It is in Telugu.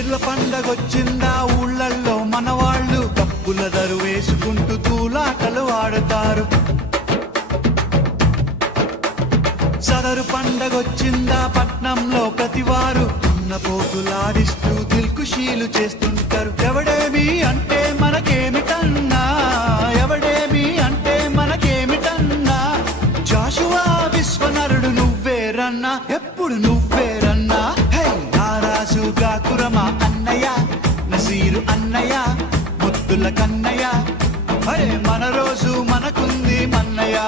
పీర్ల పండగొచ్చిందా ఊళ్ళల్లో మనవాళ్ళు కప్పుల దరు వేసుకుంటూ తూలాటలు ఆడతారు. సదరు పండగొచ్చిందా పట్నంలో ప్రతివారు పోతులాడిస్తూ దిల్కుషీలు చేస్తుంటారు. ఎవడేమి అంటే మనకేమిటన్నా, ఎవడేమి అంటే మనకేమిటన్నా, జాషువా విశ్వనరుడు నువ్వేరన్నా, ఎప్పుడు నువ్వేరన్నా. హే నారాజు గాకురమా అన్నయ్య, నసీరు అన్నయ్య, ముద్దుల కన్నయ్య, అరే మన రోజు మనకుంది మన్నయ్య.